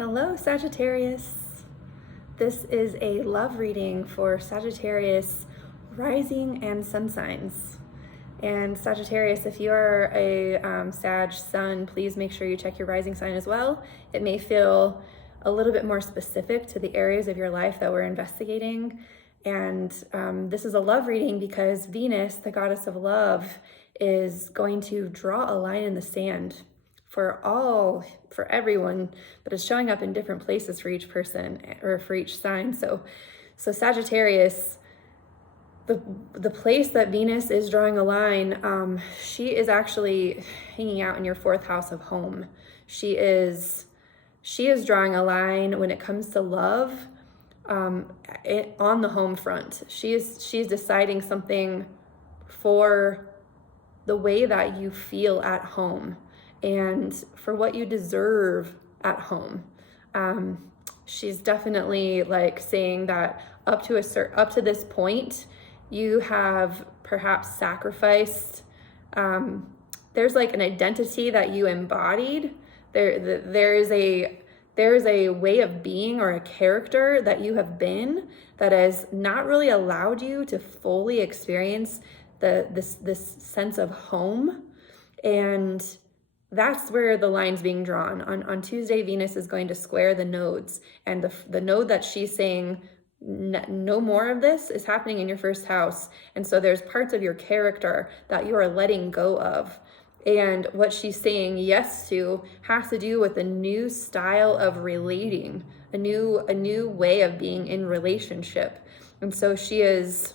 Hello, Sagittarius. This is a love reading for Sagittarius rising and sun signs. And Sagittarius, if you are a Sag sun, please make sure you check your rising sign as well. It may feel a little bit more specific to the areas of your life that we're investigating. And this is a love reading because Venus, the goddess of love, is going to draw a line in the sand for everyone, but it's showing up in different places for each person or for each sign. So Sagittarius, the place that Venus is drawing a line, she is actually hanging out in your fourth house of home. She is drawing a line when it comes to love, on the home front. She's deciding something for the way that you feel at home and for what you deserve at home. She's definitely like saying that up to this point, you have perhaps sacrificed. There's like an identity that you embodied. There is a way of being or a character that you have been that has not really allowed you to fully experience this sense of home. And that's where the line's being drawn. On Tuesday, Venus is going to square the nodes. And the node that she's saying, no more of this, is happening in your first house. And so there's parts of your character that you are letting go of. And what she's saying yes to has to do with a new style of relating, a new way of being in relationship. And so she's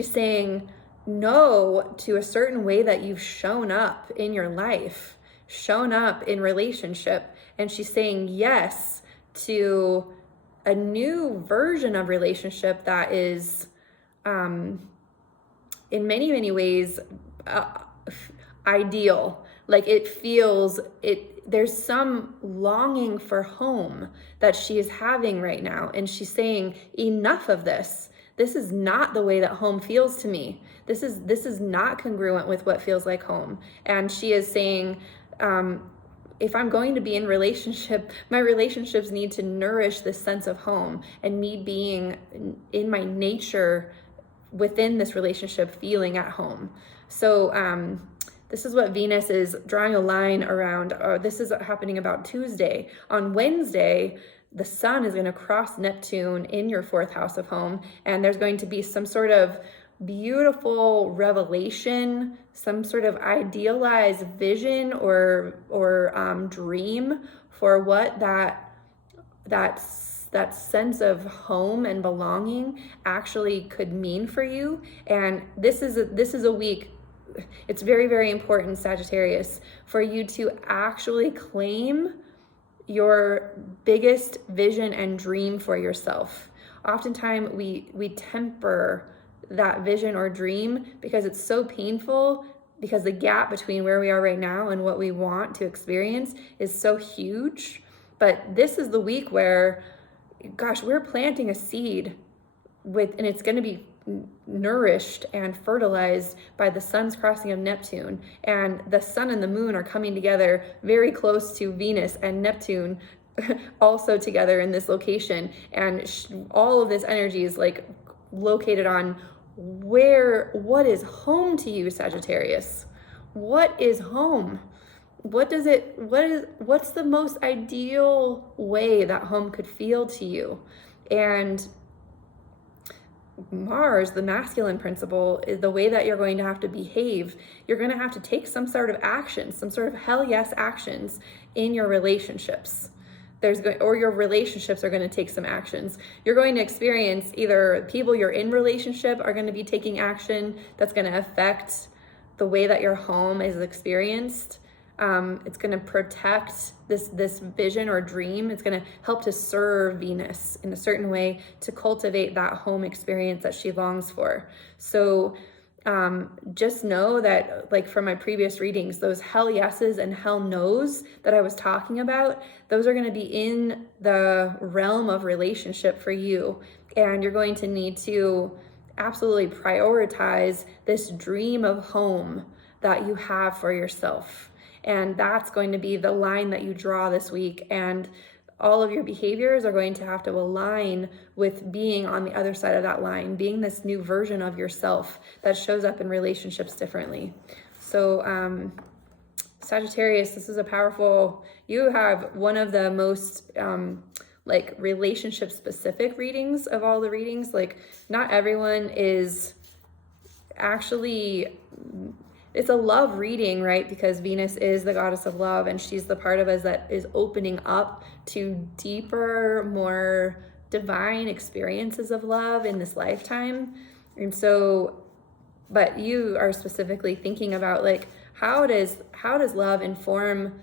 saying no to a certain way that you've shown up in your life, shown up in relationship. And she's saying yes to a new version of relationship that is, in many, many ways, ideal. Like there's some longing for home that she is having right now. And she's saying, enough of this. This is not the way that home feels to me. This is not congruent with what feels like home. And she is saying, if I'm going to be in relationship, my relationships need to nourish this sense of home and me being in my nature within this relationship, feeling at home. So this is what Venus is drawing a line around. This is happening about Tuesday. On Wednesday, the sun is going to cross Neptune in your fourth house of home, and there's going to be some sort of beautiful revelation, some sort of idealized vision or dream for what that sense of home and belonging actually could mean for you. And this is a week. It's very, very important, Sagittarius, for you to actually claim your biggest vision and dream for yourself. Oftentimes we temper that vision or dream because it's so painful, because the gap between where we are right now and what we want to experience is so huge. But this is the week where, gosh, we're planting a seed and it's going to be nourished and fertilized by the sun's crossing of Neptune, and the sun and the moon are coming together very close to Venus and Neptune also together in this location. And all of this energy is like located on what is home to you, Sagittarius? What is home? What's the most ideal way that home could feel to you? And Mars, the masculine principle, is the way that you're going to have to behave. You're going to have to take some sort of action, some sort of hell yes actions in your relationships. Or your relationships are going to take some actions. You're going to experience either people you're in relationship are going to be taking action that's going to affect the way that your home is experienced. It's going to protect this vision or dream. It's going to help to serve Venus in a certain way to cultivate that home experience that she longs for. So just know that, like from my previous readings, those hell yeses and hell nos that I was talking about, those are going to be in the realm of relationship for you. And you're going to need to absolutely prioritize this dream of home that you have for yourself. And that's going to be the line that you draw this week. And all of your behaviors are going to have to align with being on the other side of that line, being this new version of yourself that shows up in relationships differently. So, Sagittarius, this is a powerful, you have one of the most like relationship specific readings of all the readings. Like, not everyone is actually, it's a love reading, right? Because Venus is the goddess of love, and she's the part of us that is opening up to deeper, more divine experiences of love in this lifetime. And so, but you are specifically thinking about, like, how does love inform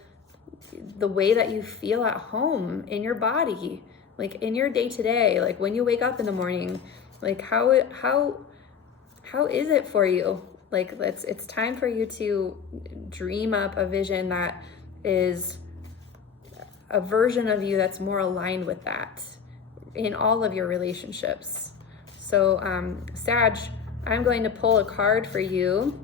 the way that you feel at home in your body, like in your day-to-day, like when you wake up in the morning, like how is it for you? Like, it's time for you to dream up a vision that is a version of you that's more aligned with that in all of your relationships. So, Sag, I'm going to pull a card for you.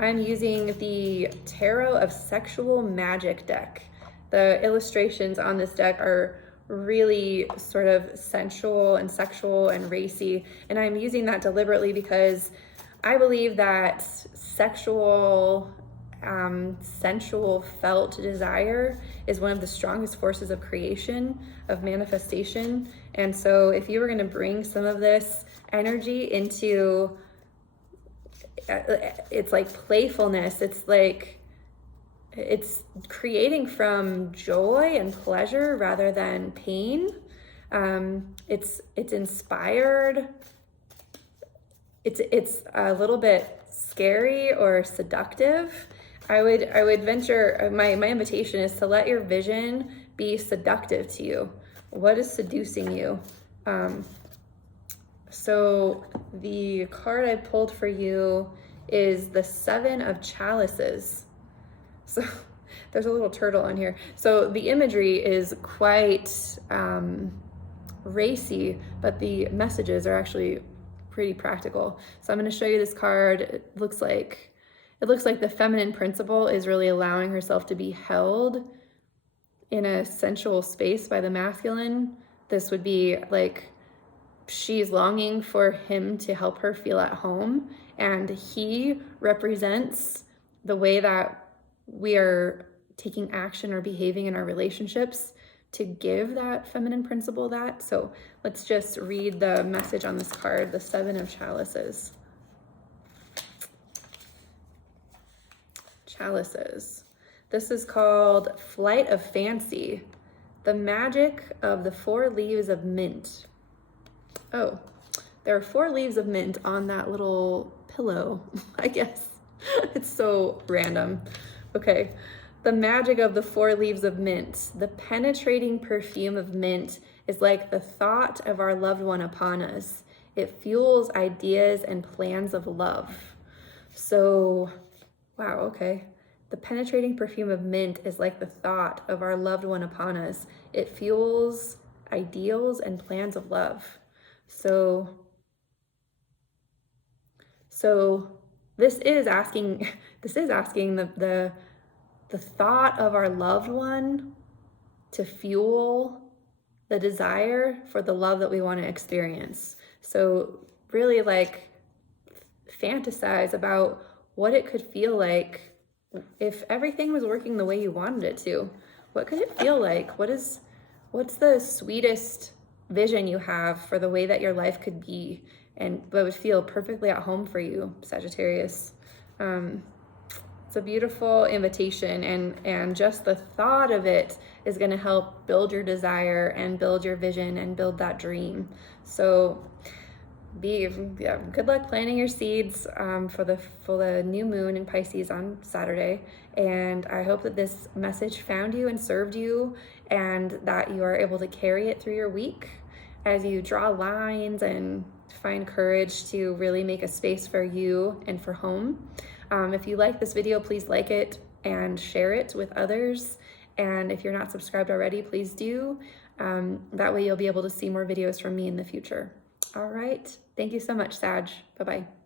I'm using the Tarot of Sexual Magic deck. The illustrations on this deck are really sort of sensual and sexual and racy, and I'm using that deliberately because I believe that sexual, sensual felt desire is one of the strongest forces of creation, of manifestation. And so if you were going to bring some of this energy into, it's like playfulness, it's creating from joy and pleasure rather than pain. It's inspired. It's a little bit scary or seductive. I would venture, my invitation is to let your vision be seductive to you. What is seducing you? So the card I pulled for you is the Seven of Chalices. So there's a little turtle on here. So the imagery is quite racy, but the messages are actually pretty practical. So I'm going to show you this card. It looks like the feminine principle is really allowing herself to be held in a sensual space by the masculine. This would be like she's longing for him to help her feel at home, and he represents the way that we are taking action or behaving in our relationships to give that feminine principle that. So let's just read the message on this card, the Seven of Chalices. Chalices. This is called Flight of Fancy, the magic of the 4 leaves of mint. Oh, there are 4 leaves of mint on that little pillow, I guess. It's so random. Okay. The magic of the 4 leaves of mint. The penetrating perfume of mint is like the thought of our loved one upon us. It fuels ideas and plans of love. So, wow, okay. The penetrating perfume of mint is like the thought of our loved one upon us. It fuels ideals and plans of love. So this is asking the thought of our loved one to fuel the desire for the love that we want to experience. So really, like, fantasize about what it could feel like if everything was working the way you wanted it to. What could it feel like? What's the sweetest vision you have for the way that your life could be and what would feel perfectly at home for you, Sagittarius? It's a beautiful invitation, and just the thought of it is going to help build your desire and build your vision and build that dream. So good luck planting your seeds for the new moon in Pisces on Saturday. And I hope that this message found you and served you, and that you are able to carry it through your week as you draw lines and find courage to really make a space for you and for home. If you like this video, please like it and share it with others. And if you're not subscribed already, please do. That way you'll be able to see more videos from me in the future. All right. Thank you so much, Sag. Bye-bye.